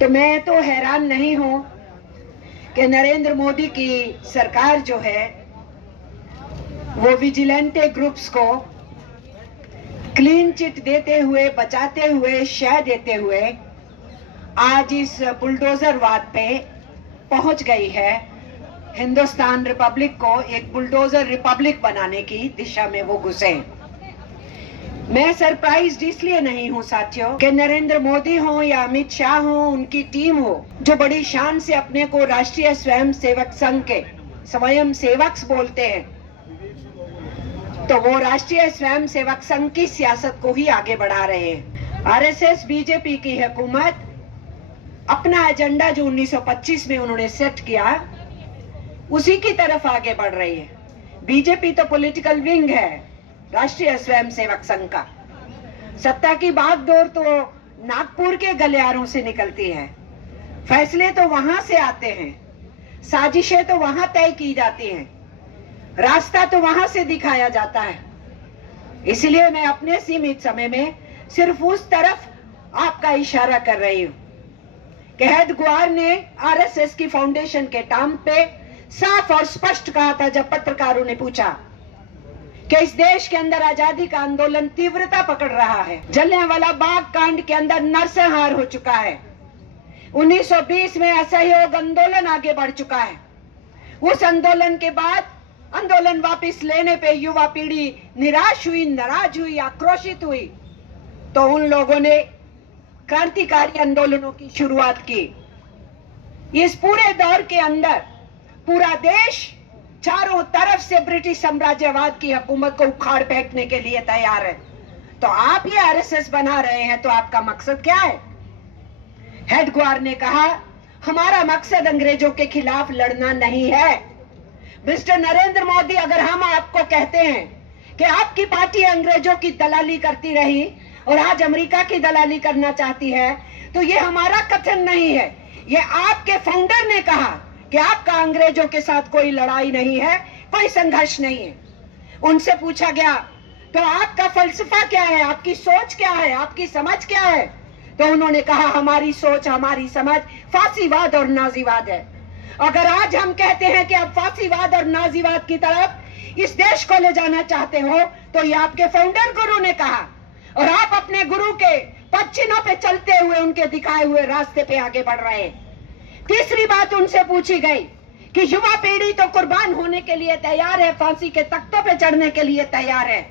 तो मैं तो हैरान नहीं हूं कि नरेंद्र मोदी की सरकार जो है वो विजिलेंटे ग्रुप्स को क्लीन चिट देते हुए, बचाते हुए, शय देते हुए आज इस बुलडोजर वाद पे पहुंच गई है। हिंदुस्तान रिपब्लिक को एक बुलडोजर रिपब्लिक बनाने की दिशा में वो घुसे। मैं सरप्राइज्ड इसलिए नहीं हूं साथियों कि नरेंद्र मोदी हो या अमित शाह हो, उनकी टीम हो, जो बड़ी शान से अपने को राष्ट्रीय स्वयं सेवक संघ के स्वयं सेवक बोलते हैं, तो वो राष्ट्रीय स्वयं सेवक संघ की सियासत को ही आगे बढ़ा रहे हैं। आरएसएस बीजेपी की हुकूमत अपना एजेंडा जो 1925 में उन्होंने सेट किया उसी की तरफ आगे बढ़ रही है। बीजेपी तो पॉलिटिकल विंग है राष्ट्रीय स्वयं सेवक संघ का। सत्ता की बागडोर तो नागपुर के गलियारों से निकलती है, फैसले तो वहां से आते हैं, साजिशें तो वहां तय की जाती हैं, रास्ता तो वहां से दिखाया जाता है। इसलिए मैं अपने सीमित समय में सिर्फ उस तरफ आपका इशारा कर रही हूं कि हेडगेवार ने आरएसएस की फाउंडेशन के टाइम पे साफ और स्पष्ट कहा था, जब पत्रकारों ने पूछा कि इस देश के अंदर आजादी का आंदोलन तीव्रता पकड़ रहा है, जलियांवाला बाग कांड के अंदर नरसंहार हो चुका है, 1920 में असहयोग आंदोलन आगे बढ़ चुका है, उस आंदोलन के बाद आंदोलन वापस लेने पे युवा पीढ़ी निराश हुई, नाराज हुई, आक्रोशित हुई, तो उन लोगों ने क्रांतिकारी आंदोलनों की शुरुआत की। इस पूरे दौर के अंदर पूरा देश चारों तरफ से ब्रिटिश साम्राज्यवाद की हुकूमत को उखाड़ फेंकने के लिए तैयार है। तो आप ये आरएसएस बना रहे हैं, तो आपका मकसद क्या है? हेडगेवार ने कहा, हमारा मकसद अंग्रेजों के खिलाफ लड़ना नहीं है। मिस्टर नरेंद्र मोदी, अगर हम आपको कहते हैं कि आपकी पार्टी अंग्रेजों की दलाली करती रही और आज अमेरिका की दलाली करना चाहती है, तो ये हमारा कथन नहीं है, ये आपके फाउंडर ने कहा कि आपका अंग्रेजों के साथ कोई लड़ाई नहीं है, कोई संघर्ष नहीं है। उनसे पूछा गया, तो आपका फलसफा क्या है, आपकी सोच क्या है, आपकी समझ क्या है? तो उन्होंने कहा, हमारी सोच, हमारी समझ फासीवाद और नाजीवाद है। अगर आज हम कहते हैं कि आप फासीवाद और नाजीवाद की तरफ इस देश को ले जाना चाहते हो, तो ये आपके फाउंडर गुरु ने कहा, और आप अपने गुरु के पद चिन्हों पे चलते हुए उनके दिखाए हुए रास्ते पे आगे बढ़ रहे हैं। तीसरी बात उनसे पूछी गई कि युवा पीढ़ी तो कुर्बान होने के लिए तैयार है, फांसी के तख्तों पे चढ़ने के लिए तैयार है,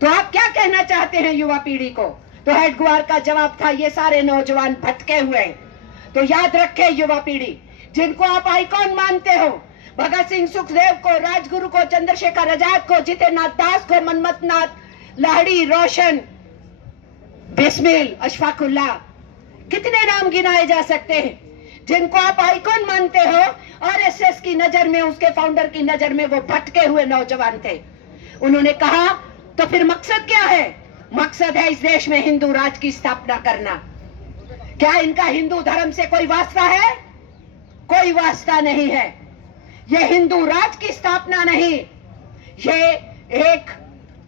तो आप क्या कहना चाहते हैं युवा पीढ़ी को? तो हेडगेवार का जवाब था, ये सारे नौजवान भटके हुए हैं। तो याद रखे युवा पीढ़ी, जिनको आप आइकॉन मानते हो, भगत सिंह, सुखदेव को, राजगुरु को, चंद्रशेखर आजाद को, जितेंद्र दास को, मनमथ नाथ, लाहिड़ी, रोशन, बिस्मिल, अशफाकुल्लाह, कितने नाम गिनाए जा सकते हैं जिनको आप आइकॉन मानते हो। आरएसएस की नजर में, उसके फाउंडर की नजर में वो भटके हुए नौजवान थे। उन्होंने कहा, तो फिर मकसद क्या है? मकसद है इस देश में हिंदू राज की स्थापना करना। क्या इनका हिंदू धर्म से कोई वास्ता है? कोई वास्ता नहीं है। ये हिंदू राज की स्थापना नहीं, ये एक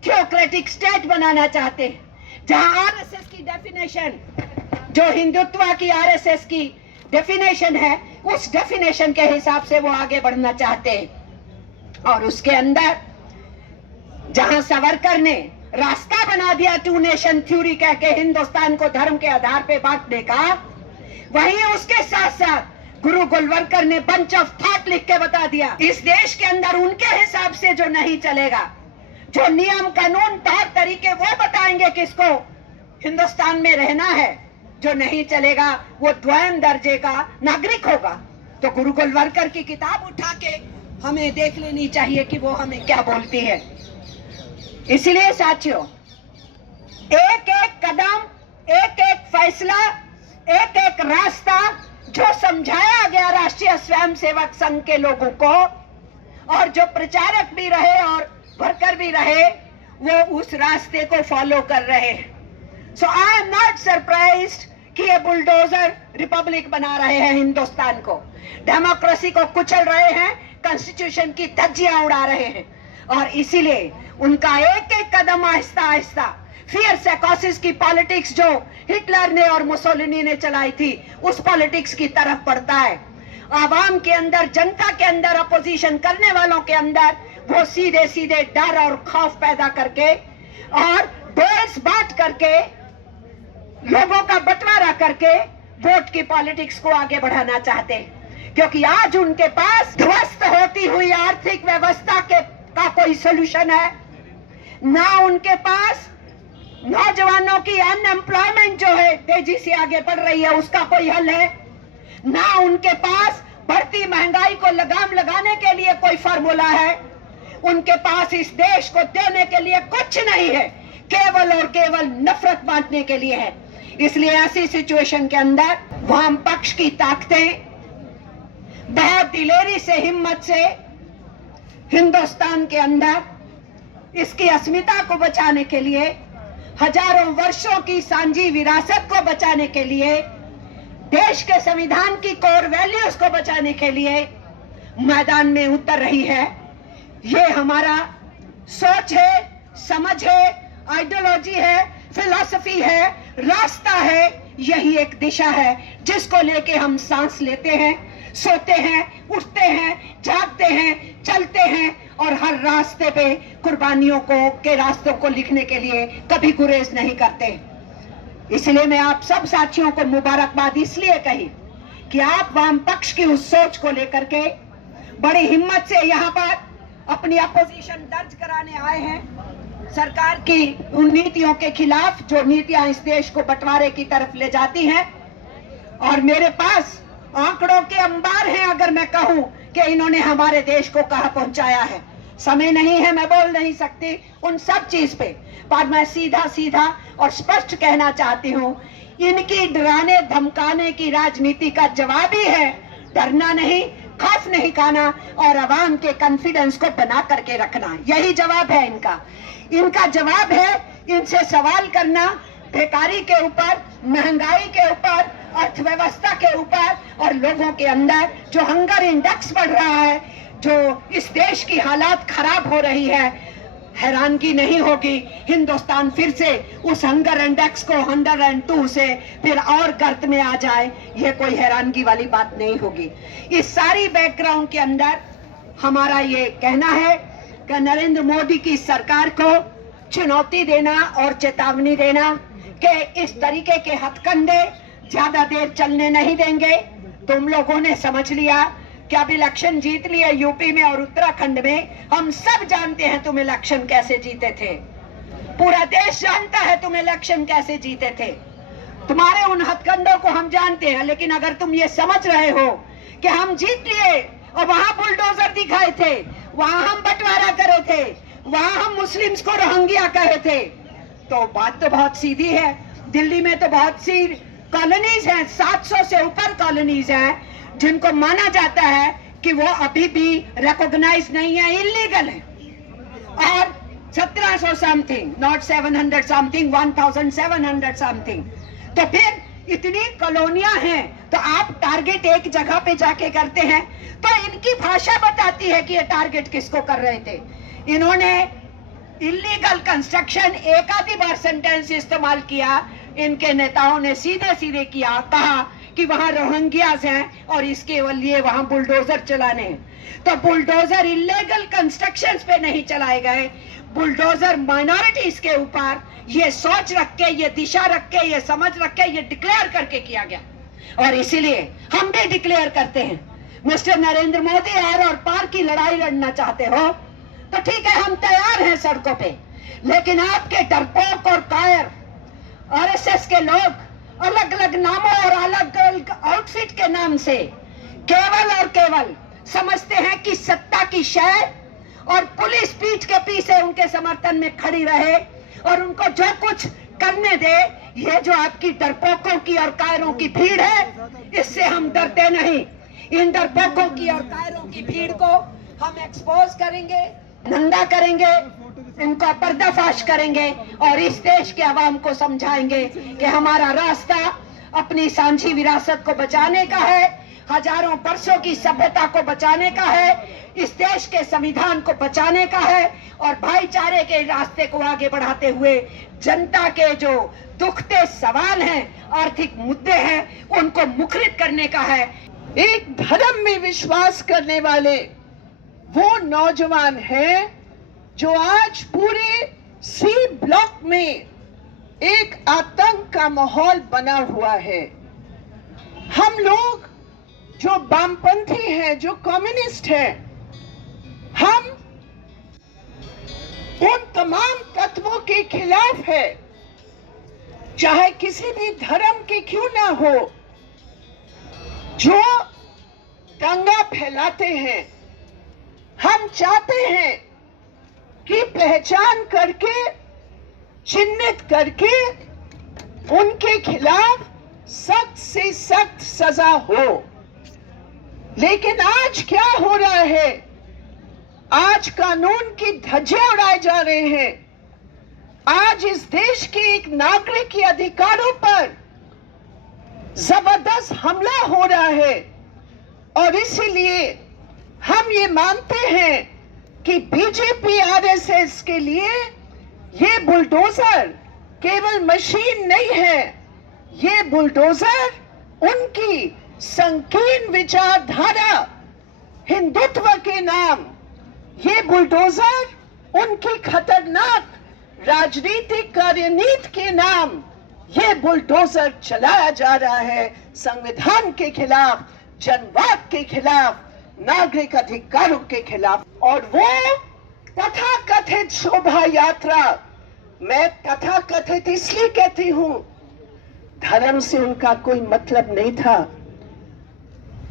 थियोक्रेटिक स्टेट बनाना चाहते हैं, जहां आरएसएस की डेफिनेशन, जो हिंदुत्व की आरएसएस की डेफिनेशन है, उस डेफिनेशन के हिसाब से वो आगे बढ़ना चाहते हैं। और उसके अंदर जहां सावरकर ने रास्ता बना दिया टू नेशन थ्योरी कह के हिंदुस्तान को धर्म के आधार पे बांटने का, वहीं उसके साथ साथ गुरु गोलवलकर ने बंच ऑफ थॉट लिख के बता दिया, इस देश के अंदर उनके हिसाब से जो नहीं चलेगा, जो नियम कानून तौर तरीके वो बताएंगे किसको हिंदुस्तान में रहना है, जो नहीं चलेगा वो द्वैम दर्जे का नागरिक होगा। तो गुरु गोलवलकर की किताब उठा के हमें देख लेनी चाहिए कि वो हमें क्या बोलती है। इसलिए साथियों, एक एक कदम, एक एक फैसला, एक एक रास्ता जो समझाया गया राष्ट्रीय स्वयं सेवक संघ के लोगों को, और जो प्रचारक भी रहे और वर्कर भी रहे, वो उस रास्ते को फॉलो कर रहे हैं। सो आई एम नॉट सरप्राइज्ड कि ये बुलडोजर रिपब्लिक बना रहे हैं हिंदुस्तान को, डेमोक्रेसी को कुचल रहे हैं, कॉन्स्टिट्यूशन की धज्जियां उड़ा रहे हैं, और इसीलिए उनका एक एक कदम आहिस्ता आहिस्ता फियर साइकोसिस की पॉलिटिक्स जो हिटलर ने और मुसोलिनी ने चलाई थी, उस पॉलिटिक्स की तरफ बढ़ता है। आवाम के अंदर, जनता के अंदर, अपोजिशन करने वालों के अंदर वो सीधे सीधे डर और खौफ पैदा करके और डोल्स बांट करके, लोगों का बंटवारा करके वोट की पॉलिटिक्स को आगे बढ़ाना चाहते हैं। क्योंकि आज उनके पास ध्वस्त होती हुई आर्थिक व्यवस्था का कोई सोल्यूशन है ना। उनके पास नौजवानों की अनएम्प्लॉयमेंट जो है तेजी से आगे बढ़ रही है, उसका कोई हल है ना। उनके पास बढ़ती महंगाई को लगाम लगाने के लिए कोई फार्मूला है। उनके पास इस देश को देने के लिए कुछ नहीं है, केवल और केवल नफरत बांटने के लिए है। इसलिए ऐसी सिचुएशन के अंदर वाम पक्ष की ताकतें बहुत दिलेरी से, हिम्मत से हिंदुस्तान के अंदर इसकी अस्मिता को बचाने के लिए, हजारों वर्षों की सांझी विरासत को बचाने के लिए, देश के संविधान की कोर वैल्यूज को बचाने के लिए मैदान में उतर रही है। ये हमारा सोच है, समझ है, आइडियोलॉजी है, फिलॉसफी है, रास्ता है। यही एक दिशा है जिसको लेके हम सांस लेते हैं, सोते हैं, उठते हैं, जागते हैं, चलते हैं और हर रास्ते पे कुर्बानियों के रास्तों को लिखने के लिए कभी गुरेज नहीं करते। इसलिए मैं आप सब साथियों को मुबारकबाद इसलिए कही कि आप वाम पक्ष की उस सोच को लेकर के बड़ी हिम्मत से यहाँ पर अपनी अपोजिशन दर्ज कराने आए हैं। सरकार की उन नीतियों के खिलाफ जो नीतियां इस देश को बंटवारे की तरफ ले जाती हैं। और मेरे पास आंकड़ों के अंबार हैं, अगर मैं कहूं कि इन्होंने हमारे देश को कहां पहुंचाया है। समय नहीं है, मैं बोल नहीं सकती उन सब चीज पे, पर मैं सीधा सीधा और स्पष्ट कहना चाहती हूं, इनकी डराने धमकाने की राजनीति का जवाब ही है डरना नहीं, खौफ नहीं खाना और आवाम के कॉन्फिडेंस को बना करके रखना। यही जवाब है इनका। इनका जवाब है इनसे सवाल करना बेकारी के ऊपर, महंगाई के ऊपर, अर्थव्यवस्था के ऊपर और लोगों के अंदर जो हंगर इंडेक्स बढ़ रहा है, जो इस देश की हालात खराब हो रही है। हैरानगी नहीं होगी हिंदुस्तान फिर से उस हंगर इंडेक्स को 102 से फिर और गर्त में आ जाए, यह कोई हैरानगी वाली बात नहीं होगी। इस सारी बैकग्राउंड के अंदर हमारा ये कहना है कि नरेंद्र मोदी की सरकार को चुनौती देना और चेतावनी देना कि इस तरीके के हथकंडे ज्यादा देर चलने नहीं देंगे। तुम लोगों ने समझ लिया कि अब इलेक्शन जीत लिए यूपी में और उत्तराखंड में। हम सब जानते हैं तुम इलेक्शन कैसे जीते थे, पूरा देश जानता है तुम इलेक्शन कैसे जीते थे। तुम्हारे उन हथकंडों को हम जानते हैं, लेकिन अगर तुम ये समझ रहे हो कि हम जीत लिए और वहां बुलडोजर दिखाए थे, वहां हम बंटवारा करे थे, वहां हम मुस्लिम्स को रोहिंग्या कहे थे, तो बात तो बहुत सीधी है। दिल्ली में तो बहुत सी कॉलोनीज हैं, 700 से ऊपर कॉलोनीज हैं जिनको माना जाता है कि वो अभी भी रिकॉग्नाइज नहीं है, इलीगल है। और 1700 समथिंग, नॉट 700 समथिंग, 1700 समथिंग। तो फिर इतनी कॉलोनियां हैं, तो आप टारगेट एक जगह पे जाके करते हैं, तो इनकी भाषा बताती है कि ये टारगेट किसको कर रहे थे। इन्होंने इलीगल कंस्ट्रक्शन एक आधी बार सेंटेंस इस्तेमाल किया, इनके नेताओं ने सीधे सीधे किया, कहा कि वहां रोहिंग्यास हैं और इसके लिए वहां बुलडोजर चलाने हैं। तो बुलडोजर इलीगल कंस्ट्रक्शंस पे नहीं चलाए गए, बुलडोजर माइनॉरिटीज के ऊपर ये सोच रख के, ये दिशा रख के, ये समझ रख के, ये डिक्लेयर करके किया गया। और इसीलिए हम भी डिक्लेयर करते हैं, मिस्टर नरेंद्र मोदी आर और पार की लड़ाई लड़ना चाहते हो तो ठीक है, हम तैयार हैं सड़कों पे। लेकिन आपके डरपोक और कायर आरएसएस के लोग अलग अलग नामों और अलग अलग आउटफिट के नाम से केवल और केवल समझते हैं कि सत्ता की शय और पुलिस पीठ के पीछे उनके समर्थन में खड़ी रहे और उनको जो कुछ करने दे। ये जो आपकी डरपोकों की और कायरों की भीड़ है, इससे हम डरते नहीं। इन डरपोकों की और कायरों की भीड़ को हम एक्सपोज करेंगे, नंगा करेंगे, इनको पर्दाफाश करेंगे और इस देश के आवाम को समझाएंगे कि हमारा रास्ता अपनी सांझी विरासत को बचाने का है, हजारों वर्षों की सभ्यता को बचाने का है, इस देश के संविधान को बचाने का है और भाईचारे के रास्ते को आगे बढ़ाते हुए जनता के जो दुखते सवाल हैं, आर्थिक मुद्दे हैं, उनको मुखरित करने का है। एक धर्म में विश्वास करने वाले वो नौजवान हैं जो आज पूरे सी ब्लॉक में एक आतंक का माहौल बना हुआ है। हम लोग जो वामपंथी हैं, जो कम्युनिस्ट हैं, हम उन तमाम तत्वों के खिलाफ है, चाहे किसी भी धर्म के क्यों ना हो, जो दंगा फैलाते हैं। हम चाहते हैं कि पहचान करके, चिन्हित करके उनके खिलाफ सख्त से सख्त सजा हो। लेकिन आज क्या हो रहा है? आज कानून की धज्जे उड़ाए जा रहे हैं। आज इस देश के एक नागरिक के अधिकारों पर जबरदस्त हमला हो रहा है और इसीलिए हम ये मानते हैं कि बीजेपी आरएसएस के लिए ये बुलडोजर केवल मशीन नहीं है, ये बुलडोजर उनकी संकीर्ण विचारधारा हिंदुत्व के नाम, ये बुलडोजर उनकी खतरनाक राजनीतिक कार्यनीति के नाम, ये बुलडोजर चलाया जा रहा है संविधान के खिलाफ, जनवाद के खिलाफ, नागरिक अधिकारों के खिलाफ। और वो तथाकथित शोभा यात्रा, मैं तथाकथित इसलिए कहती हूं, धर्म से उनका कोई मतलब नहीं था।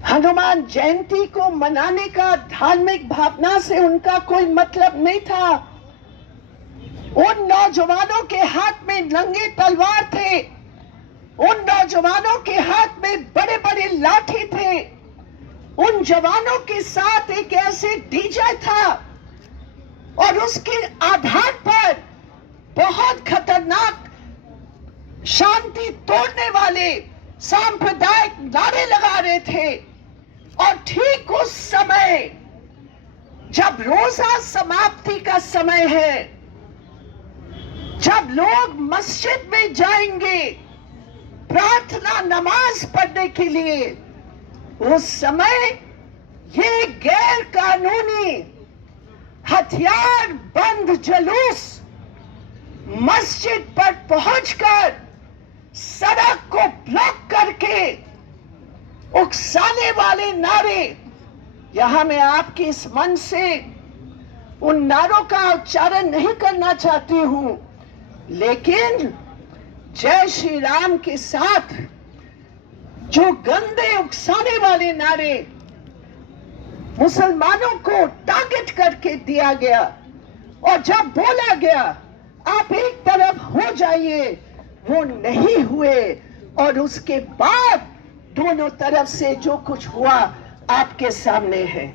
हनुमान जयंती को मनाने का धार्मिक भावना से उनका कोई मतलब नहीं था। उन नौजवानों के हाथ में नंगे तलवार थे, उन नौजवानों के हाथ में बड़े बड़े लाठी थे, उन जवानों के साथ एक ऐसे डीजे था और उसके आधार पर बहुत खतरनाक शांति तोड़ने वाले सांप्रदायिक नारे लगा रहे थे। और ठीक उस समय जब रोजा समाप्ति का समय है, जब लोग मस्जिद में जाएंगे प्रार्थना नमाज पढ़ने के लिए, उस समय ये गैर कानूनी हथियार बंद जुलूस मस्जिद पर पहुंचकर सड़क को ब्लॉक करके उकसाने वाले नारे, यहां मैं आपके इस मन से उन नारों का उच्चारण नहीं करना चाहती हूं, लेकिन जय श्री राम के साथ जो गंदे उकसाने वाले नारे मुसलमानों को टारगेट करके दिया गया और जब बोला गया आप एक तरफ हो जाइए, वो नहीं हुए और उसके बाद दोनों तरफ से जो कुछ हुआ आपके सामने है।